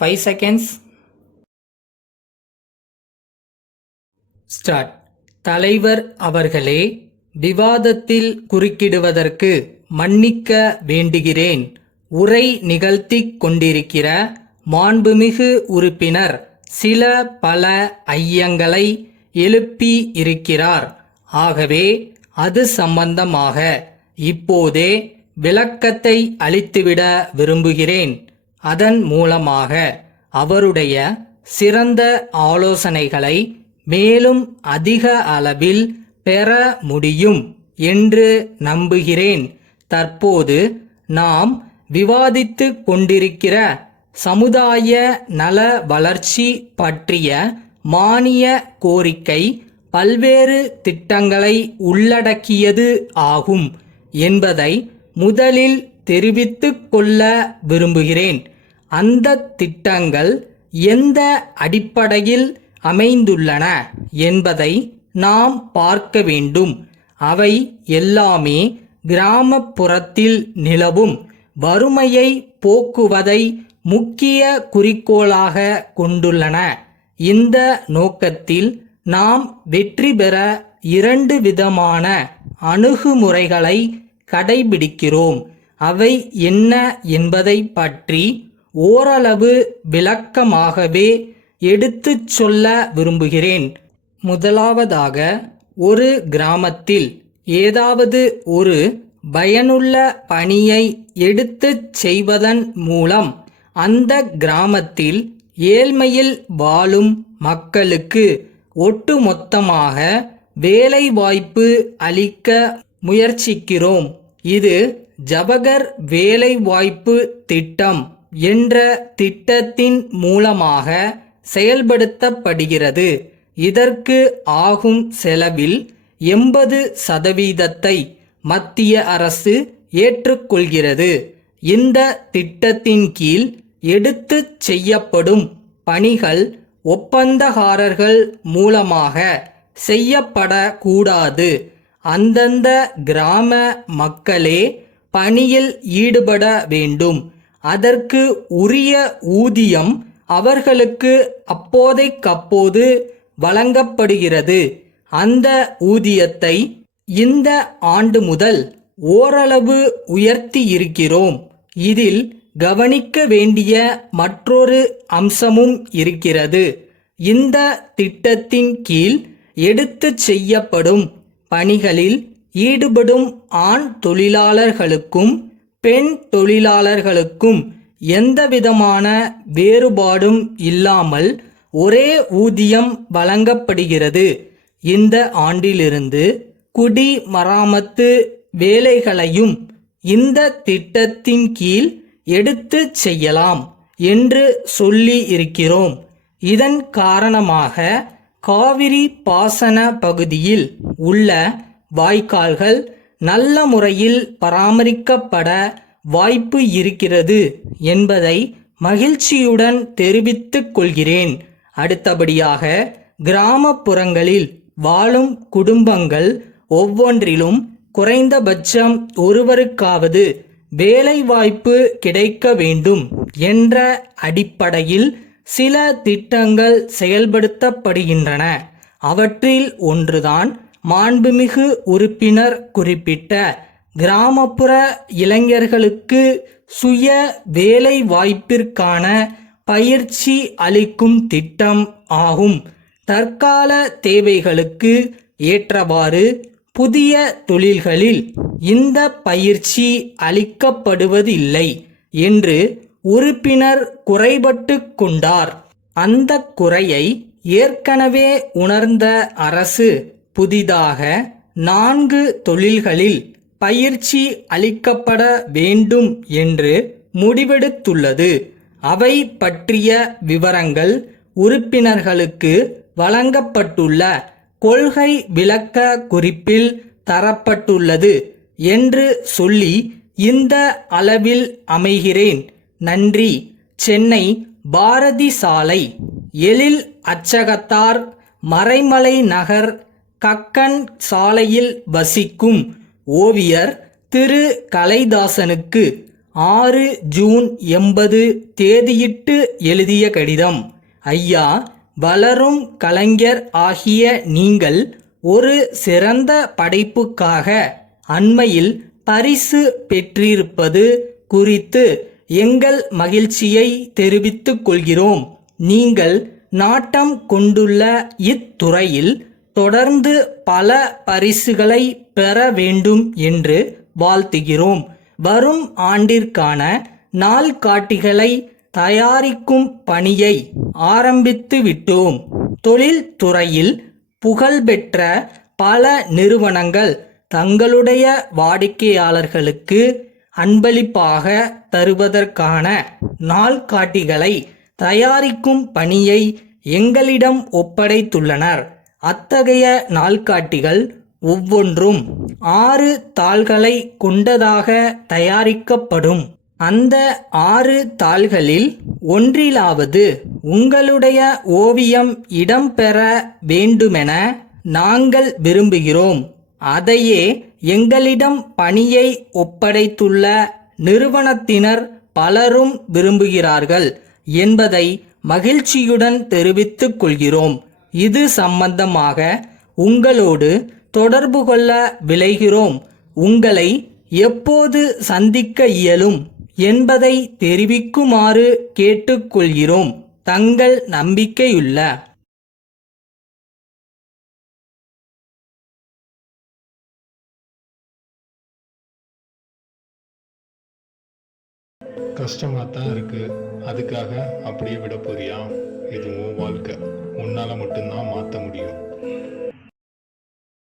5 seconds. Start. தலைவர் அவர்களே, விவாதத்தில் குறுக்கிடுவதற்கு மன்னிக்க வேண்டுகிறேன். உரை நிகழ்த்திக் கொண்டிருக்கிற மாண்புமிகு உறுப்பினர் சில பல ஐயங்களை எழுப்பி இருக்கிறார். ஆகவே அது சம்பந்தமாக இப்போதே விளக்கத்தை அளித்துவிட விரும்புகிறேன். அதன் மூலமாக அவருடைய சிறந்த ஆலோசனைகளை மேலும் அதிக அளவில் பெற முடியும் என்று நம்புகிறேன். தற்போது நாம் விவாதித்து கொண்டிருக்கிற சமுதாய நல வளர்ச்சி பற்றிய மானிய கோரிக்கை பல்வேறு திட்டங்களை உள்ளடக்கியது ஆகும் என்பதை முதலில் தெரிவித்துக் கொள்ள விரும்புகிறேன். அந்த திட்டங்கள் எந்த அடிப்படையில் அமைந்துள்ளன என்பதை நாம் பார்க்க வேண்டும். அவை எல்லாமே கிராமப்புறத்தில் நிலவும் வறுமையை போக்குவதை முக்கிய குறிக்கோளாக கொண்டுள்ளன. இந்த நோக்கத்தில் நாம் வெற்றி பெற 2 விதமான அணுகுமுறைகளை கடைபிடிக்கிறோம். அவை என்ன என்பதை பற்றி ஓரளவு விளக்கமாகவே எடுத்துச் சொல்ல விரும்புகிறேன். முதலாவதாக, ஒரு கிராமத்தில் ஏதாவது ஒரு பயனுள்ள பணியை எடுத்துச் செய்வதன் மூலம் அந்த கிராமத்தில் ஏழ்மையில் வாழும் மக்களுக்கு ஒட்டுமொத்தமாக வேலைவாய்ப்பு அளிக்க முயற்சிக்கிறோம். இது ஜவஹர் வேலைவாய்ப்பு திட்டம் என்ற திட்டத்தின் மூலமாக செயல்படுத்தப்படுகிறது. இதற்கு ஆகும் செலவில் 80% மத்திய அரசு ஏற்றுக்கொள்கிறது. இந்த திட்டத்தின் கீழ் எடுத்துச் செய்யப்படும் பணிகள் ஒப்பந்தக்காரர்கள் மூலமாக செய்யப்படக்கூடாது. அந்தந்த கிராம மக்களே பணியில் ஈடுபட வேண்டும். அதற்கு உரிய ஊதியம் அவர்களுக்கு அப்போதைக்கப்போது வழங்கப்படுகிறது. அந்த ஊதியத்தை இந்த ஆண்டு முதல் ஓரளவு உயர்த்தியிருக்கிறோம். இதில் கவனிக்க வேண்டிய மற்றொரு அம்சமும் இருக்கிறது. இந்த திட்டத்தின் கீழ் எடுத்துச் செய்யப்படும் பணிகளில் ஈடுபடும் ஆண் தொழிலாளர்களுக்கும் பெண் தொழிலாளர்களுக்கும் எந்தவிதமான வேறுபாடும் இல்லாமல் ஒரே ஊதியம் வழங்கப்படுகிறது. இந்த ஆண்டிலிருந்து குடிமராமத்து வேலைகளையும் இந்த திட்டத்தின் கீழ் எடுத்துச் செய்யலாம் என்று சொல்லி இருக்கிறோம். இதன் காரணமாக காவிரி பாசன பகுதியில் உள்ள வாய்க்கால்கள் நல்ல முறையில் பராமரிக்கப்பட வாய்ப்பு இருக்கிறது என்பதை மகிழ்ச்சியுடன் தெரிவித்துக் கொள்கிறேன். அடுத்தபடியாக, கிராமப்புறங்களில் வாழும் குடும்பங்கள் ஒவ்வொன்றிலும் குறைந்தபட்சம் ஒருவருக்காவது வேலைவாய்ப்பு கிடைக்க வேண்டும் என்ற அடிப்படையில் சில திட்டங்கள் செயல்படுத்தப்படுகின்றன. அவற்றில் ஒன்றுதான் மாண்புமிகு உறுப்பினர் குறிப்பிட்ட கிராமப்புற இளைஞர்களுக்கு சுய வேலை வாய்ப்பிற்கான பயிற்சி அளிக்கும் திட்டம் ஆகும். தற்கால தேவைகளுக்கு ஏற்றவாறு புதிய தொழில்களில் இந்த பயிற்சி அளிக்கப்படுவதில்லை என்று உறுப்பினர் குறைபட்டு கொண்டார். அந்த குறையை ஏற்கனவே உணர்ந்த அரசு புதிதாக 4 தொழில்களில் பயிற்சி அளிக்கப்பட வேண்டும் என்று முடிவெடுத்துள்ளது. அவை பற்றிய விவரங்கள் உறுப்பினர்களுக்கு வழங்கப்பட்டுள்ள கொள்கை விளக்க குறிப்பில் தரப்பட்டுள்ளது என்று சொல்லி இந்த அளவில் அமைகிறேன். நன்றி. சென்னை பாரதி சாலை, எழில் அச்சகத்தார், மறைமலை நகர், கக்கன் சாலையில் வசிக்கும் ஓவியர் திரு கலைதாசனுக்கு 6 ஜூன் 80 தேதியிட்டு எழுதிய கடிதம். ஐயா, வளரும் கலைஞர் ஆகிய நீங்கள் ஒரு சிறந்த படைப்புக்காக அண்மையில் பரிசு பெற்றிருப்பது குறித்து எங்கள் மகிழ்ச்சியை தெரிவித்துக் கொள்கிறோம். நீங்கள் நாட்டம் கொண்டுள்ள இத்துறையில் தொடர்ந்து பல பரிசுகளை பெற வேண்டும் என்று வாழ்த்துகிறோம். வரும் ஆண்டிற்கான நாள்காட்டிகளை தயாரிக்கும் பணியை ஆரம்பித்து விட்டோம். தொழில்துறையில் புகழ்பெற்ற பல நிறுவனங்கள் தங்களுடைய வாடிக்கையாளர்களுக்கு அன்பளிப்பாக தருவதற்கான நாள்காட்டிகளை தயாரிக்கும் பணியை எங்களிடம் ஒப்படைத்துள்ளனர். அத்தகைய நாள்காட்டிகள் ஒவ்வொன்றும் 6 தாள்களை கொண்டதாக தயாரிக்கப்படும். அந்த 6 தாள்களில் ஒன்றிலாவது உங்களுடைய ஓவியம் இடம்பெற வேண்டுமென நாங்கள் விரும்புகிறோம். அதையே எங்களிடம் பணியை ஒப்படைத்துள்ள நிறுவனத்தினர் பலரும் விரும்புகிறார்கள் என்பதை மகிழ்ச்சியுடன் தெரிவித்துக் கொள்கிறோம். இது சம்பந்தமாக உங்களோடு தொடர்பு கொள்ள விளைகிறோம். உங்களை எப்போது சந்திக்க இயலும் என்பதை தெரிவிக்குமாறு கேட்டுக்கொள்கிறோம். தங்கள் நம்பிக்கையுள்ள கஷ்டமாக தான் இருக்குது. அதுக்காக அப்படியே விட போறியா? இது உன் வாழ்க்கை. உன்னால் மட்டும்தான் மாற்ற முடியும்.